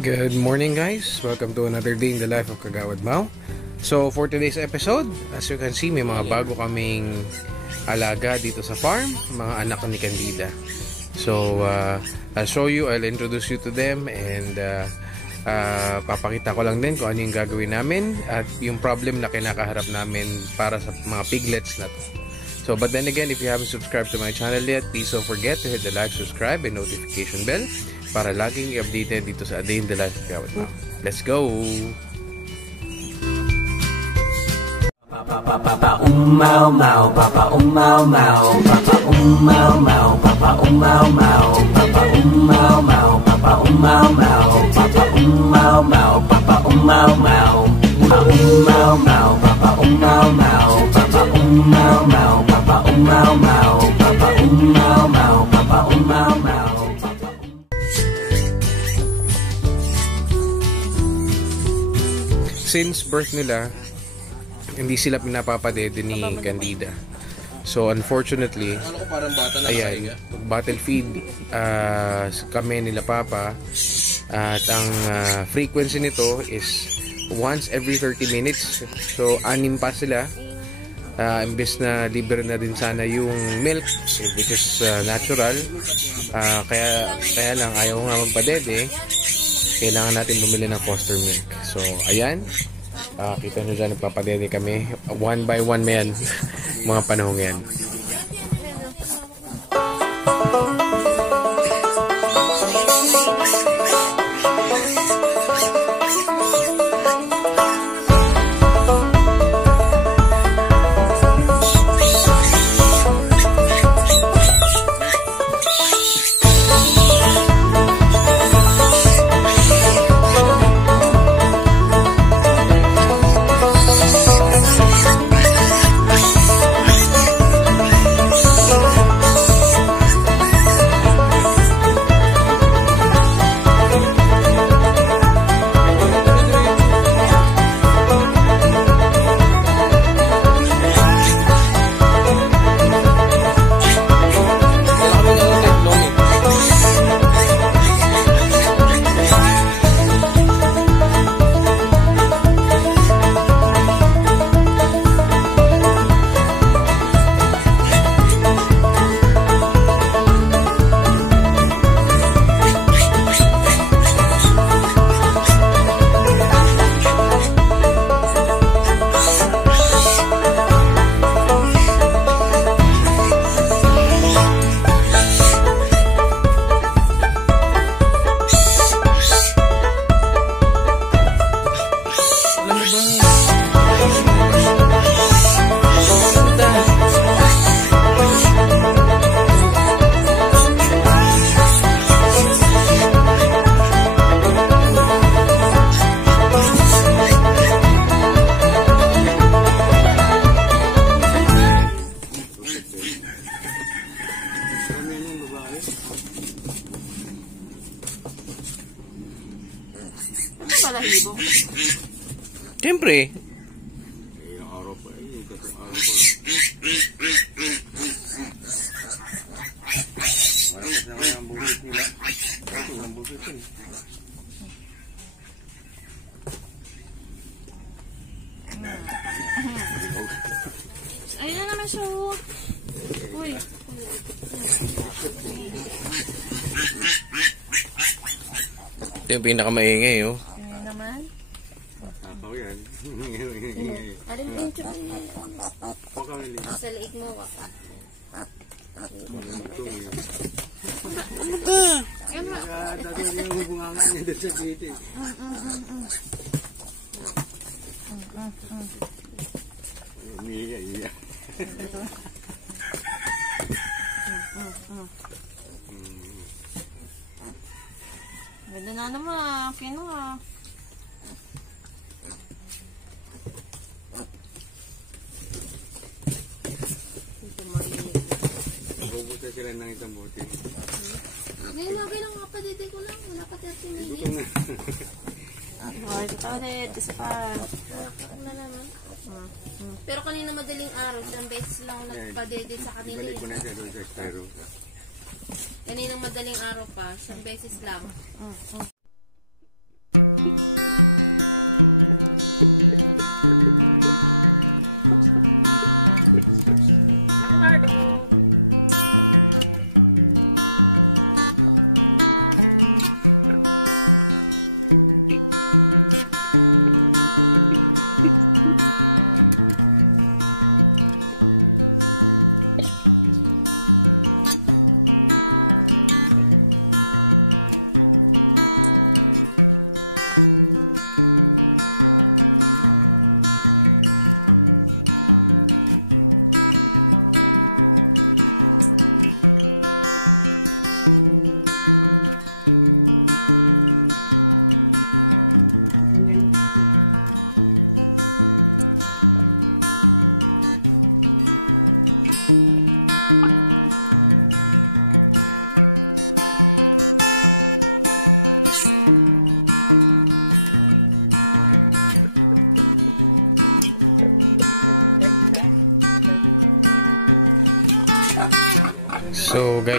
Good morning guys, welcome to another day in the life of Kagawad Mau. So for today's episode, as you can see, may mga bago kaming alaga dito sa farm, mga anak ni Candida. So I'll introduce you to them, and papakita ko lang din kung ano yung gagawin namin at yung problem na kinakaharap namin para sa mga piglets na to. So but then again, if you haven't subscribed to my channel yet, please don't forget to hit the like, subscribe, and notification bell para laging i-updated dito sa A Day in the Life of Kagawad Mau. Let's go! Papa umaw mau, papa umaw mau, papa umaw mau, papa umaw mau, papa umaw mau, papa umaw mau, papa umaw mau, papa umaw mau, papa umaw mau, papa umaw mau, papa umaw mau, papa umaw mau, papa umaw mau, papa umaw mau, papa. Since birth nila, hindi sila pinapapadede ni Candida. So unfortunately, ayan, bottle feed kami nila papa, at ang frequency nito is once every 30 minutes. So 6 pa sila, imbes na libre na din sana yung milk, which is natural, kaya lang ayaw nga magpadede, kailangan natin bumili ng foster milk. So ayan, kita nyo dyan, nagpapadede kami one by one man mga panahon yan. Siyempre. Ayun na naman siya. Uy. Ito yung pinakamaingay, oh. Ayun naman. Ako yan. Arin din siya. Sa liig mo. Ayun na. Dati yung bunganga niya doon sa piti. Umiiyak. Ganda na naman. Kinuha. Ito mahilig. Bubuta sila ng isang buti. Ngayon mga lang nga pa, dito ko lang. Wala pa 30 minutes. Ay, ito pa ulit. Isa pa. Nakak na naman. Pero kanina madaling araw, isang beses lang nagpa-dede sa kanila. Ibalik ko na siya doon sa styro. Kaninang madaling araw pa, isang beses lang.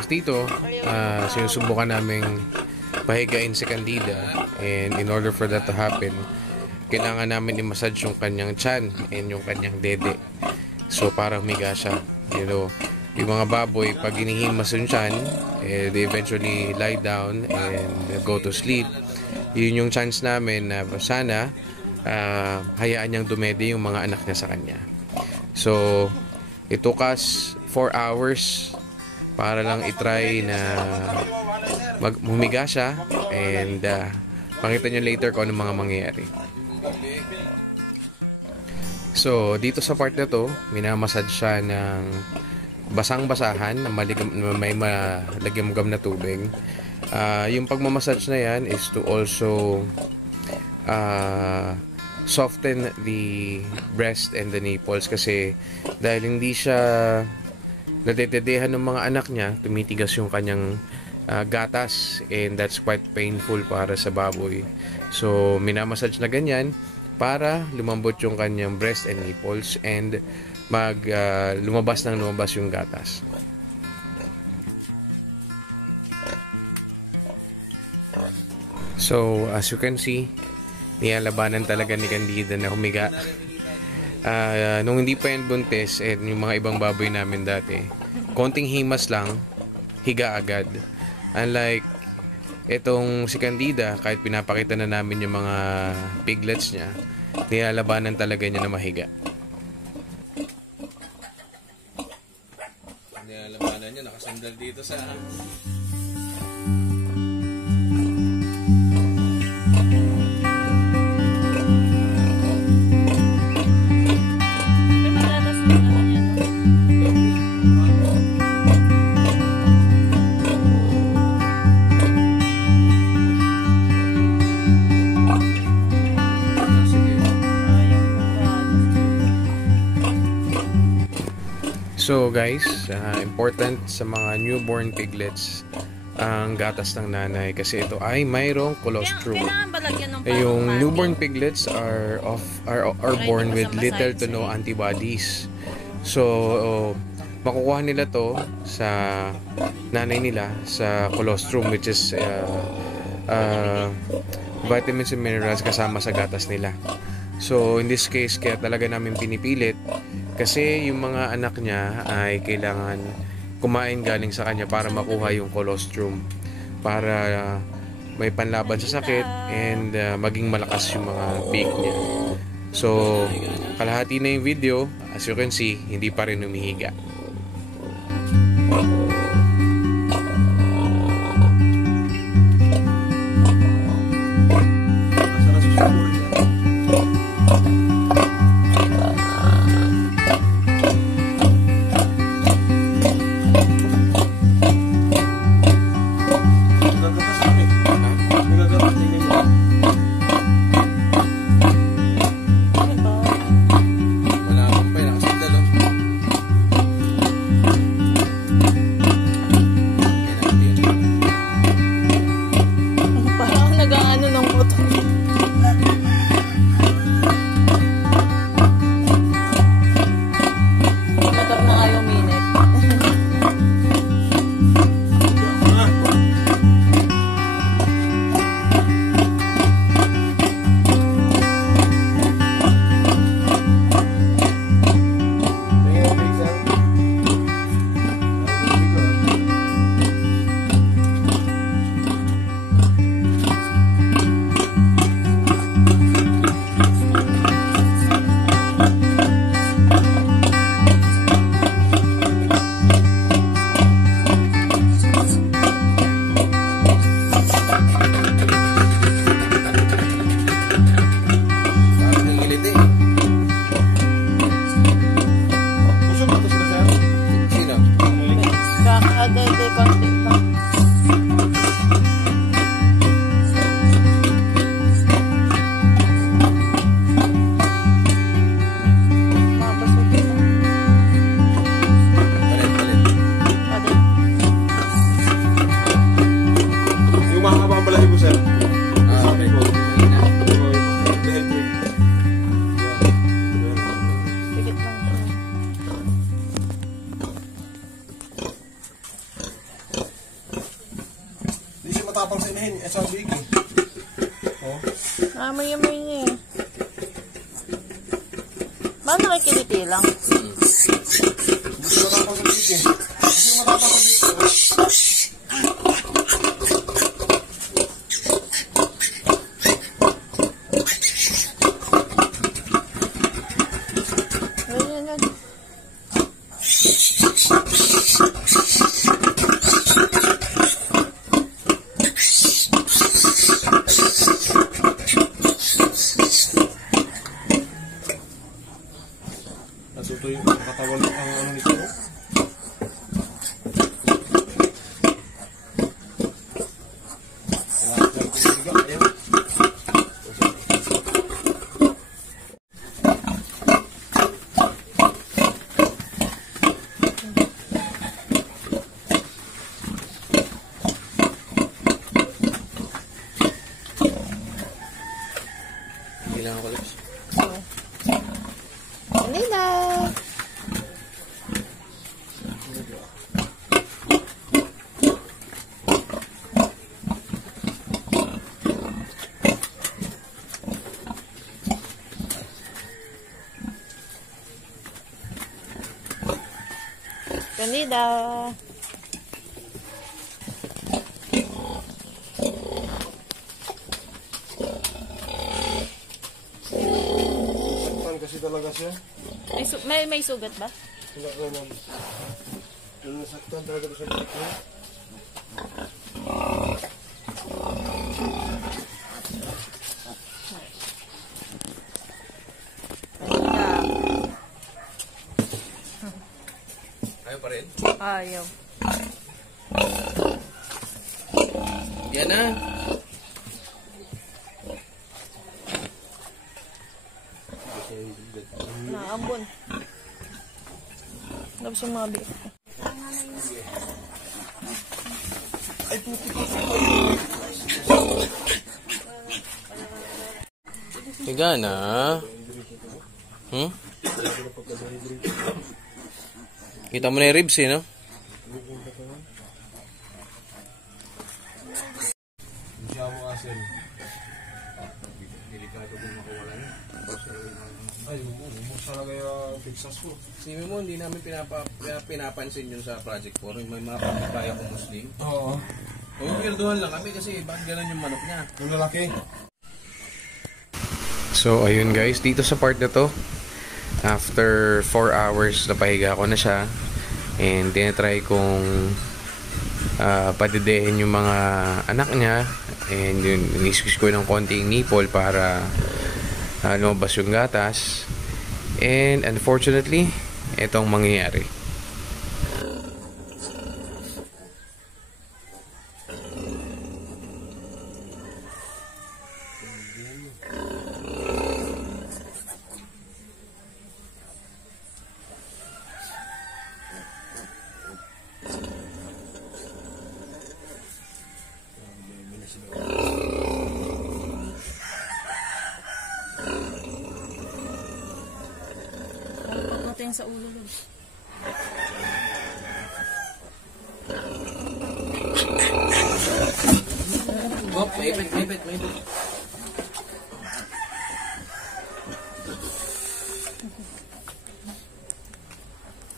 guys, dito, sinusubukan naming pahigain si Candida, and in order for that to happen, kailangan namin i-massage yung kanyang tiyan and yung kanyang dede. So, para humiga siya. You know, yung mga baboy, pag inihimas yung tiyan, they eventually lie down and go to sleep. Yun yung chance namin na sana hayaan niyang dumede yung mga anak niya sa kanya. So, it took us 4 hours para lang itry na humiga siya, and pakita niyo later kung ano mga mangyayari. So, dito sa part na to, minamassage siya ng basang-basahan na may malagyam-gam na tubig. Yung pagmamassage na yan is to also soften the breast and the nipples, kasi dahil hindi siya nadededehan ng mga anak niya, tumitigas yung kanyang gatas, and that's quite painful para sa baboy. So, minamassage na ganyan para lumambot yung kanyang breast and nipples, and lumabas yung gatas. So, as you can see, niyalabanan talaga ni Candida na humiga. Nung hindi pa yan buntis, yung mga ibang baboy namin dati, konting himas lang, higa agad. Unlike itong si Candida, kahit pinapakita na namin yung mga piglets niya, nilalabanan talaga niya na mahiga. Nilalabanan niya, nakasandal dito sa... So guys, important sa mga newborn piglets ang gatas ng nanay, kasi ito ay mayroong colostrum. Yung newborn piglets are born with little to no antibodies. So makukuha nila to sa nanay nila sa colostrum, which is vitamins and minerals kasama sa gatas nila. So in this case, kaya talaga namin pinipilit, kasi yung mga anak niya ay kailangan kumain galing sa kanya para makuha yung colostrum, para may panlaban sa sakit and maging malakas yung mga pig niya. So, kalahati na yung video. As you can see, hindi pa rin humihiga. matapang sa inahin. Sa big eh. Oh. Amoy-amoy niya eh. Bakit nakikiliti lang? Hindi siya matapang sa big eh. Kasi matapang sa big. Ganyan. Natutuyo ang katawan ang ano nito. Oh. Hindi lang ako lips. Kanina. Kanina. Saktan kasi talaga siya. May sugat ba? Wala ka naman. Nasaktan talaga siya. Ayaw pa rin. Ayaw. Yan na. Naambon. Tapos yung mga Higa na. Kita mo na yung ribs eh, no? Masyado asin. Delikado din makawala yan. Ay, ubus talaga yung Texas ko. Sabi mo, hindi namin pinapansin yun sa Project 4. May mga kapaya kong Muslim. Oo. Weirdohan lang kami kasi bakit gano'n yung manok niya. Yung lalaki. So, ayun guys, dito sa part na to, after 4 hours, napahiga ko na siya. And tinatry kong padidehin yung mga anak niya. And yun, inisqueeze ko ng konting nipple para lumabas yung gatas. And unfortunately, itong mangyayari. Parang papatayin sa ulo, Lods. Oh, maipit.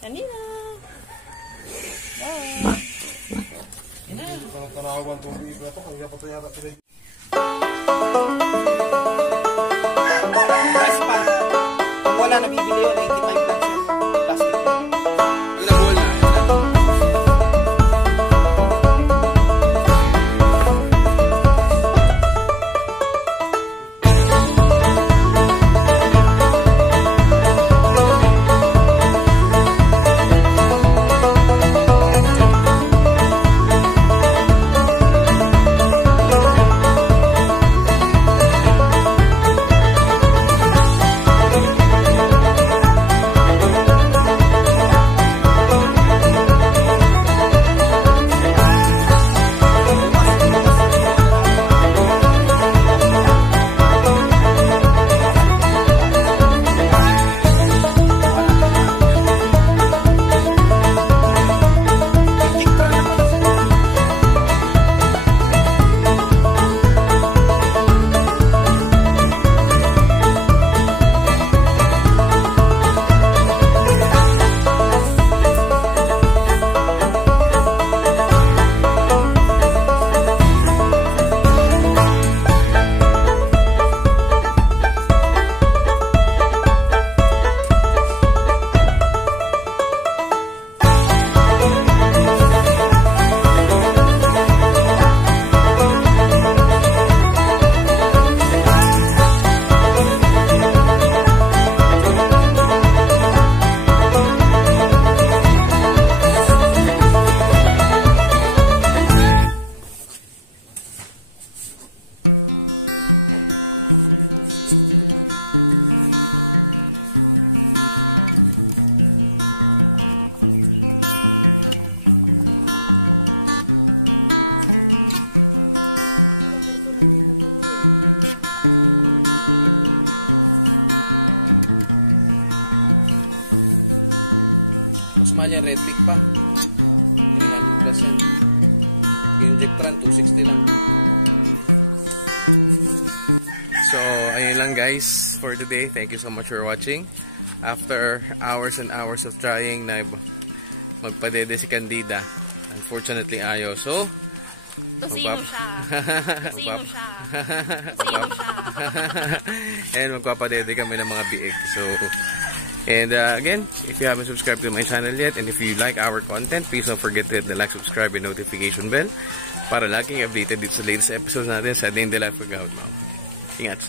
Kanina. Bye. Parang tanawan itong biig na ito. Kaya pa ito yata pinag- Breast pump. Kung wala nabibili yun, 85 lang sa plastic. Ilang buwan na? pa. Yung Jeeptran 260 lang. So, ayun lang guys for today. Thank you so much for watching. After hours and hours of trying na magpadede si Candida, unfortunately ayaw. So, Tosino siya. Tosino siya. Tosino siya. And magpapadede kami ng mga piig. So, and again, if you haven't subscribed to my channel yet, and if you like our content, please don't forget to hit the like, subscribe, and notification bell para laging updated dito sa latest episodes natin sa Day in the Life with Mao. Ingat!